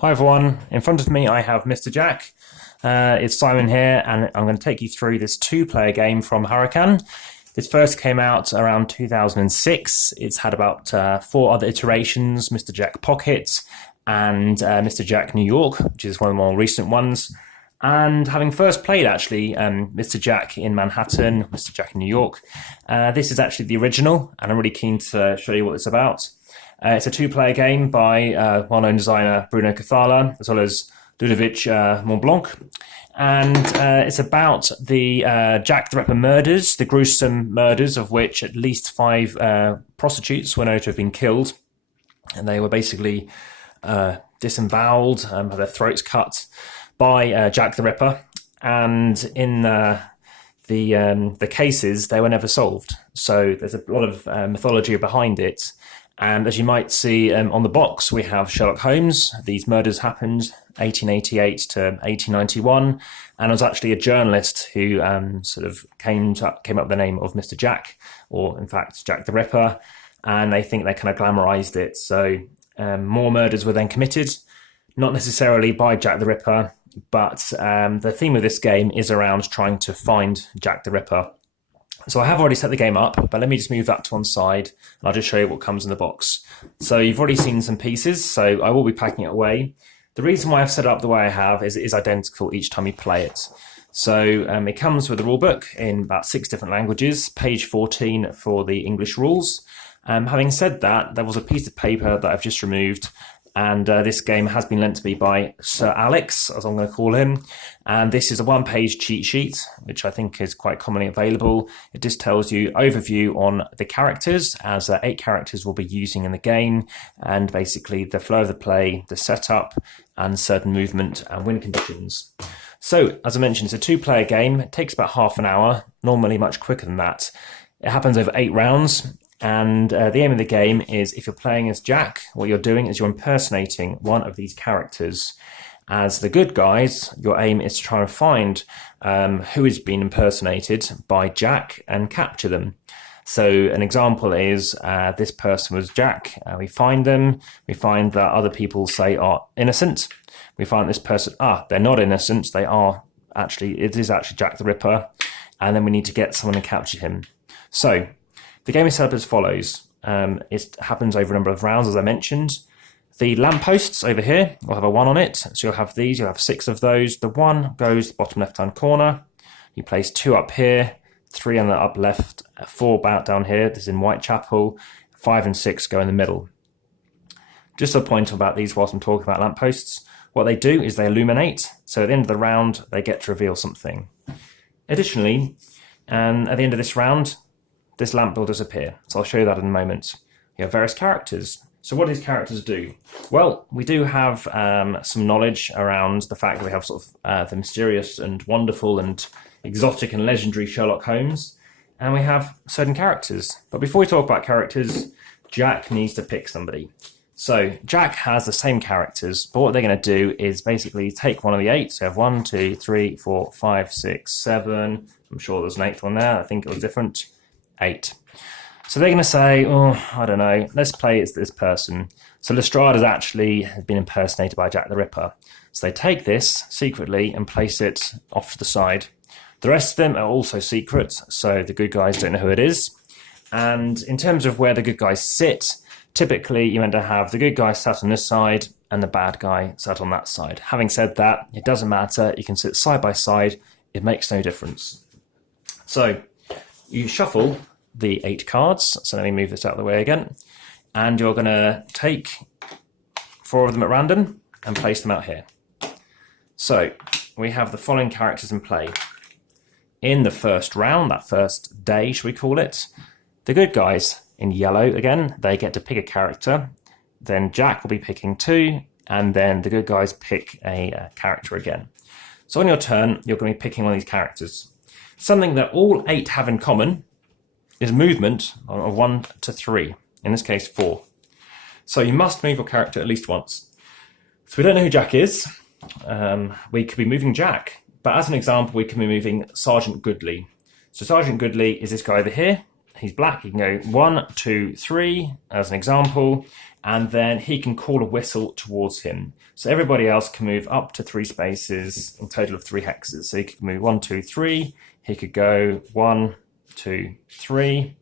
Hi everyone, in front of me I have Mr. Jack. It's Simon here, and I'm going to take you through this two-player game from Hurricane. This first came out around 2006. It's had about 4 other iterations, Mr. Jack Pocket and Mr. Jack New York, which is one of the more recent ones. And having first played actually Mr. Jack in Manhattan, Mr. Jack in New York, this is actually the original, and I'm really keen to show you what it's about. It's a two-player game by well-known designer Bruno Cathala, as well as Ludovic Montblanc. And it's about the Jack the Ripper murders, the gruesome murders of which at least 5 prostitutes were known to have been killed. And they were basically disemboweled, had their throats cut by Jack the Ripper. And in the cases, they were never solved. So there's a lot of mythology behind it. And as you might see on the box, we have Sherlock Holmes. These murders happened 1888 to 1891, and it was actually a journalist who sort of came up with the name of Mr. Jack, or in fact Jack the Ripper, and they think they kind of glamorized it. So more murders were then committed, not necessarily by Jack the Ripper, but the theme of this game is around trying to find Jack the Ripper. So I have already set the game up, but let me just move that to one side, and I'll just show you what comes in the box. So you've already seen some pieces, so I will be packing it away. The reason why I've set it up the way I have is it is identical each time you play it. So it comes with a rulebook in about 6 different languages, page 14 for the English rules. Having said that, there was a piece of paper that I've just removed, and this game has been lent to me by Sir Alex, as I'm going to call him. And this is a 1-page cheat sheet, which I think is quite commonly available. It just tells you overview on the characters, as 8 characters we'll be using in the game, and basically the flow of the play, the setup, and certain movement and win conditions. So, as I mentioned, it's a 2-player game. It takes about half an hour, normally much quicker than that. It happens over 8 rounds. And the aim of the game is, if you're playing as Jack, what you're doing is you're impersonating one of these characters. As the good guys, your aim is to try and find who has been impersonated by Jack and capture them. So an example is this person was Jack. We find them. We find that other people say are innocent. We find this person, they're not innocent. It is actually Jack the Ripper. And then we need to get someone and capture him. So the game is set up as follows. It happens over a number of rounds, as I mentioned. The lampposts over here will have a 1 on it. So you'll have these, you'll have 6 of those. The 1 goes to the bottom left-hand corner. You place 2 up here, 3 on the up left, 4 about down here. This is in Whitechapel. 5 and 6 go in the middle. Just a point about these whilst I'm talking about lampposts. What they do is they illuminate. So at the end of the round, they get to reveal something. Additionally, at the end of this round, this lamp will disappear. So I'll show you that in a moment. You have various characters. So what do these characters do? Well, we do have some knowledge around the fact that we have sort of the mysterious and wonderful and exotic and legendary Sherlock Holmes, and we have certain characters. But before we talk about characters, Jack needs to pick somebody. So Jack has the same characters, but what they're going to do is basically take one of the 8. So you have 1, 2, 3, 4, 5, 6, 7. I'm sure there's an 8th one there. I think it was different. 8. So they're going to say, I don't know, let's play it's this person. So Lestrade has been impersonated by Jack the Ripper. So they take this secretly and place it off to the side. The rest of them are also secret, so the good guys don't know who it is. And in terms of where the good guys sit, typically you're meant to have the good guy sat on this side and the bad guy sat on that side. Having said that, it doesn't matter. You can sit side by side. It makes no difference. So you shuffle the 8 cards. So let me move this out of the way again. And you're going to take 4 of them at random and place them out here. So we have the following characters in play. In the first round, that first day, should we call it, the good guys in yellow again, they get to pick a character. Then Jack will be picking 2, and then the good guys pick a character again. So on your turn, you're going to be picking one of these characters. Something that all 8 have in common is movement of 1 to 3, in this case 4. So you must move your character at least once. So we don't know who Jack is. We could be moving Jack, but as an example, we can be moving Sergeant Goodley. So Sergeant Goodley is this guy over here, he's black, he can go 1, 2, 3 as an example, and then he can call a whistle towards him. So everybody else can move up to 3 spaces, a total of 3 hexes. So he could move 1, 2, 3. He could go 1, 2, 3.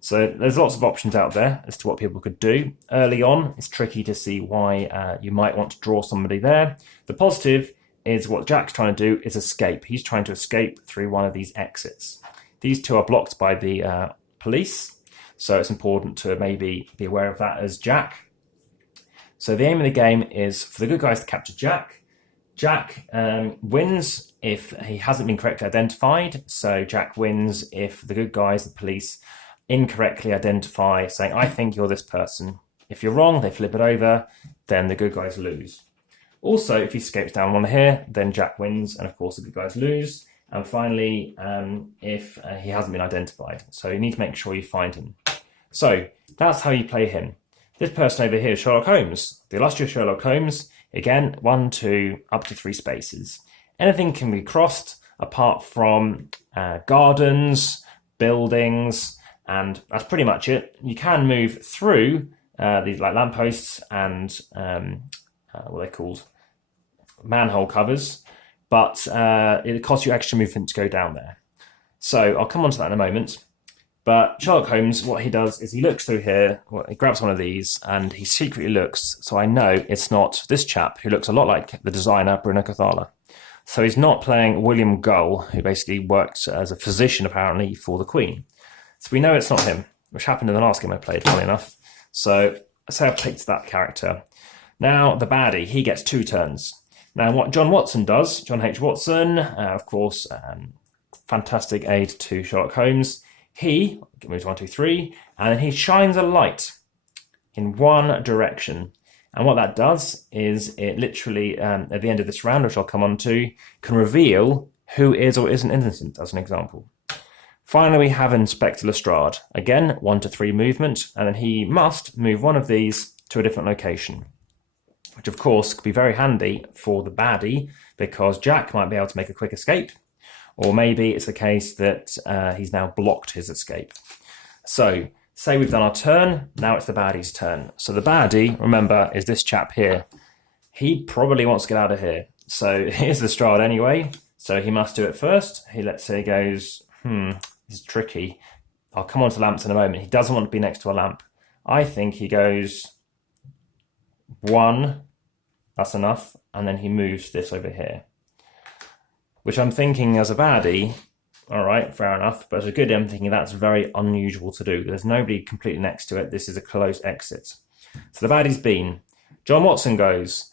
So there's lots of options out there as to what people could do. Early on, it's tricky to see why you might want to draw somebody there. The positive is what Jack's trying to do is escape. He's trying to escape through one of these exits. These 2 are blocked by the police, so it's important to maybe be aware of that as Jack. So the aim of the game is for the good guys to capture Jack. Jack wins if he hasn't been correctly identified. So Jack wins if the good guys, the police, incorrectly identify, saying, I think you're this person. If you're wrong, they flip it over, then the good guys lose. Also, if he escapes down one here, then Jack wins, and of course the good guys lose. And finally, if he hasn't been identified. So you need to make sure you find him. So that's how you play him. This person over here is Sherlock Holmes. The illustrious Sherlock Holmes, again, 1, 2, up to 3 spaces. Anything can be crossed apart from gardens, buildings, and that's pretty much it. You can move through these like lampposts and what are they called? Manhole covers, but it costs you extra movement to go down there. So I'll come on to that in a moment. But Sherlock Holmes, what he does is he looks through here, he grabs one of these, and he secretly looks, so I know it's not this chap who looks a lot like the designer, Bruno Cathala. So he's not playing William Gull, who basically worked as a physician, apparently, for the Queen. So we know it's not him, which happened in the last game I played, funny enough. So say I've picked that character. Now, the baddie, he gets 2 turns. Now, what John Watson does, John H. Watson, of course, fantastic aid to Sherlock Holmes, he moves 1, 2, 3, and then he shines a light in one direction. And what that does is it literally, at the end of this round, which I'll come on to, can reveal who is or isn't innocent, as an example. Finally, we have Inspector Lestrade. Again, 1 to 3 movement, and then he must move one of these to a different location, which of course could be very handy for the baddie because Jack might be able to make a quick escape, or maybe it's the case that he's now blocked his escape. So, say we've done our turn, now it's the baddie's turn. So the baddie, remember, is this chap here. He probably wants to get out of here. So here's Lestrade anyway, so he must do it first. Let's say he goes, this is tricky. I'll come on to lamps in a moment. He doesn't want to be next to a lamp. I think he goes 1, that's enough, and then he moves this over here. Which I'm thinking as a baddie, all right, fair enough, but as a goodie, I'm thinking that's very unusual to do. There's nobody completely next to it. This is a close exit. So the baddie's been. John Watson goes.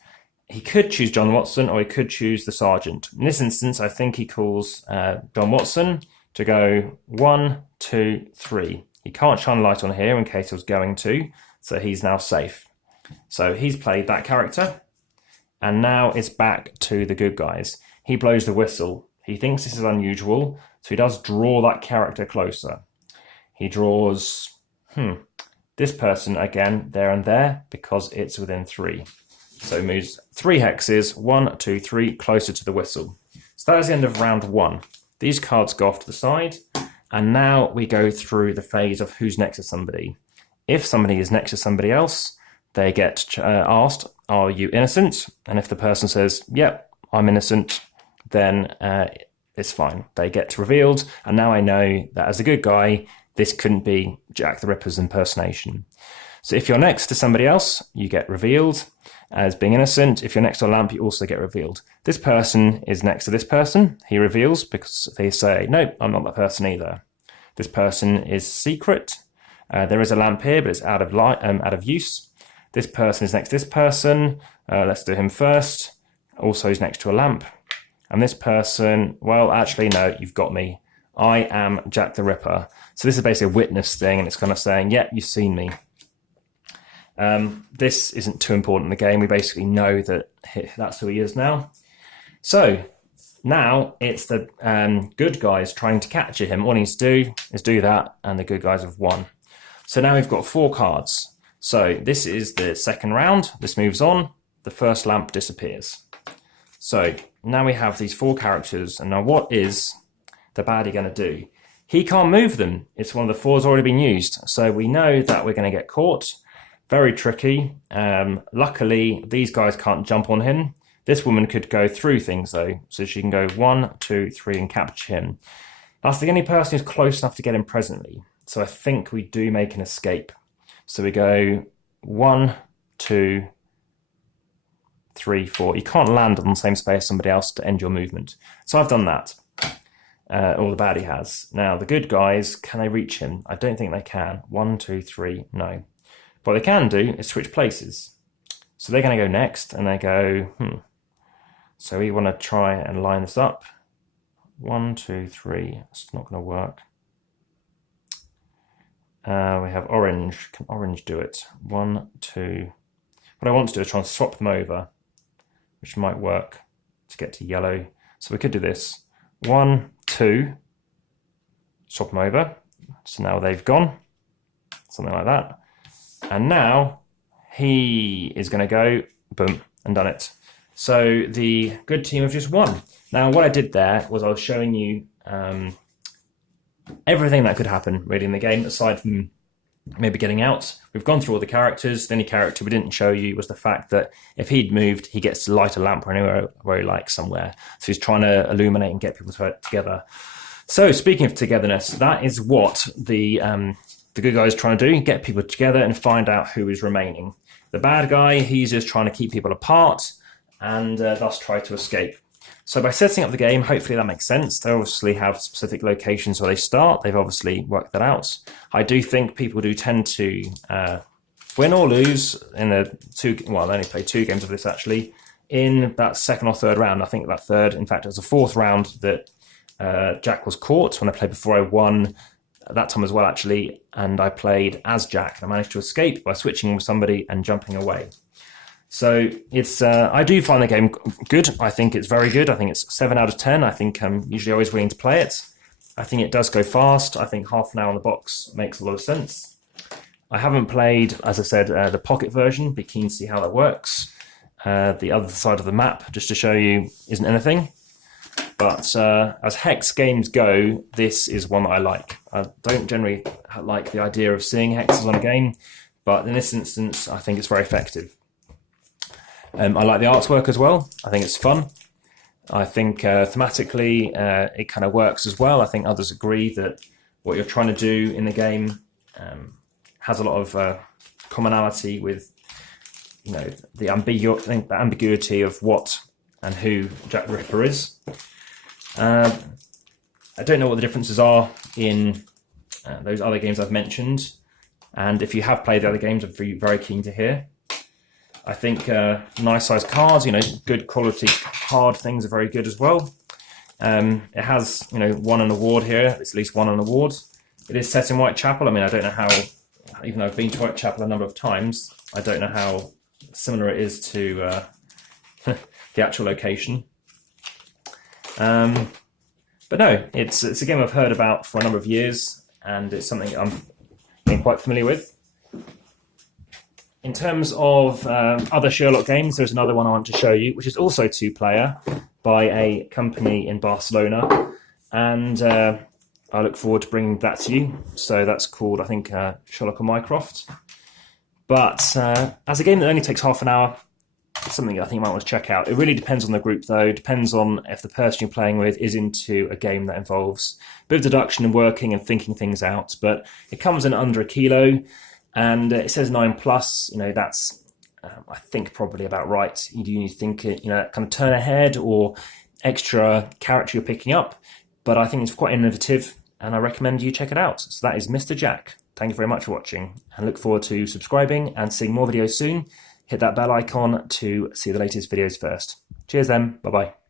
He could choose John Watson or he could choose the sergeant. In this instance, I think he calls John Watson to go 1, 2, 3. He can't shine a light on here in case he was going to, so he's now safe. So he's played that character, and now it's back to the good guys. He blows the whistle. He thinks this is unusual, so he does draw that character closer. He draws this person again, there and there, because it's within 3. So he moves 3 hexes, 1, 2, 3, closer to the whistle. So that is the end of round 1. These cards go off to the side, and now we go through the phase of who's next to somebody. If somebody is next to somebody else, they get asked, are you innocent? And if the person says, yep, I'm innocent, then it's fine. They get revealed, and now I know that as a good guy, this couldn't be Jack the Ripper's impersonation. So if you're next to somebody else, you get revealed as being innocent. If you're next to a lamp, you also get revealed. This person is next to this person. He reveals because they say, no, I'm not that person either. This person is secret. There is a lamp here, but it's out of use. This person is next to this person. Let's do him first. Also, he's next to a lamp. And this person, well, actually, no, you've got me. I am Jack the Ripper. So this is basically a witness thing, and it's kind of saying, yeah, you've seen me. This isn't too important in the game. We basically know that that's who he is now. So now it's the good guys trying to capture him. All he needs to do is do that, and the good guys have won. So now we've got 4 cards. So this is the second round. This moves on. The first lamp disappears. So now we have these 4 characters, and now what is the baddie going to do? He can't move them. It's one of the 4's already been used. So we know that we're going to get caught. Very tricky. Luckily, these guys can't jump on him. This woman could go through things though. So she can go 1, 2, 3 and capture him. That's the only person who's close enough to get him presently. So I think we do make an escape. So we go 1, 2, 3, 4. You can't land on the same space as somebody else to end your movement. So I've done that. Or the baddie has. Now the good guys, can they reach him? I don't think they can. 1, 2, 3, no. What they can do is switch places. So they're going to go next and they go, So we want to try and line this up. 1, 2, 3. It's not going to work. We have orange. Can orange do it? 1, 2. What I want to do is try and swap them over, which might work to get to yellow. So we could do this. 1, 2, swap them over. So now they've gone, something like that. And now he is going to go, boom, and done it. So the good team have just won. Now what I did there was I was showing you everything that could happen really in the game, aside from maybe getting out. We've gone through all the characters. The only character we didn't show you was the fact that if he'd moved, he gets to light a lamp anywhere where he likes somewhere. So he's trying to illuminate and get people together. So speaking of togetherness, that is what the good guy is trying to do, get people together and find out who is remaining. The bad guy, he's just trying to keep people apart and thus try to escape. So by setting up the game, hopefully that makes sense. They obviously have specific locations where they start. They've obviously worked that out. I do think people do tend to win or lose in I only played 2 games of this actually, in that second or third round. I think that third, in fact, it was the 4th round that Jack was caught. When I played before, I won at that time as well actually, and I played as Jack and I managed to escape by switching with somebody and jumping away. So it's I do find the game good. I think it's very good. I think it's 7 out of 10. I think I'm usually always willing to play it. I think it does go fast. I think half an hour on the box makes a lot of sense. I haven't played, as I said, the pocket version. Be keen to see how that works. The other side of the map, just to show you, isn't anything. But as hex games go, this is one that I like. I don't generally like the idea of seeing hexes on a game, but in this instance, I think it's very effective. I like the artwork as well. I think it's fun. I think thematically it kind of works as well. I think others agree that what you're trying to do in the game has a lot of commonality with, the ambiguity of what and who Jack the Ripper is. I don't know what the differences are in those other games I've mentioned, and if you have played the other games, I'd be very keen to hear. I think nice sized cards, good quality card things are very good as well. It has, won an award here. It's at least won an award. It is set in Whitechapel. I mean, I don't know how, even though I've been to Whitechapel a number of times, I don't know how similar it is to the actual location. But no, it's a game I've heard about for a number of years, and it's something I'm being quite familiar with. In terms of other Sherlock games, there's another one I want to show you, which is also 2-player by a company in Barcelona, and I look forward to bringing that to you. So that's called, I think, Sherlock and Mycroft. But as a game that only takes half an hour, it's something I think you might want to check out. It really depends on the group, though. It depends on if the person you're playing with is into a game that involves a bit of deduction and working and thinking things out. But it comes in under a kilo. And it says 9+, that's, I think, probably about right. You do need to think, kind of turn ahead or extra character you're picking up. But I think it's quite innovative, and I recommend you check it out. So that is Mr. Jack. Thank you very much for watching, and look forward to subscribing and seeing more videos soon. Hit that bell icon to see the latest videos first. Cheers then. Bye-bye.